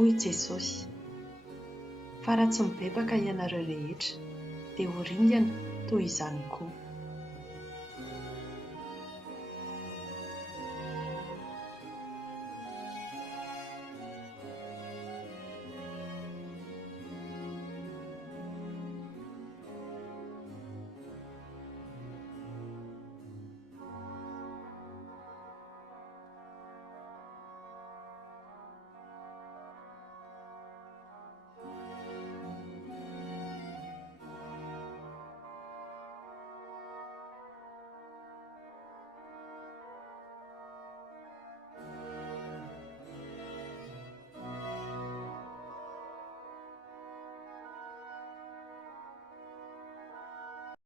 Hoy Jesosy, fa raha tsy mibebaka ianareo rehetra dia ho ringana toy izany koa.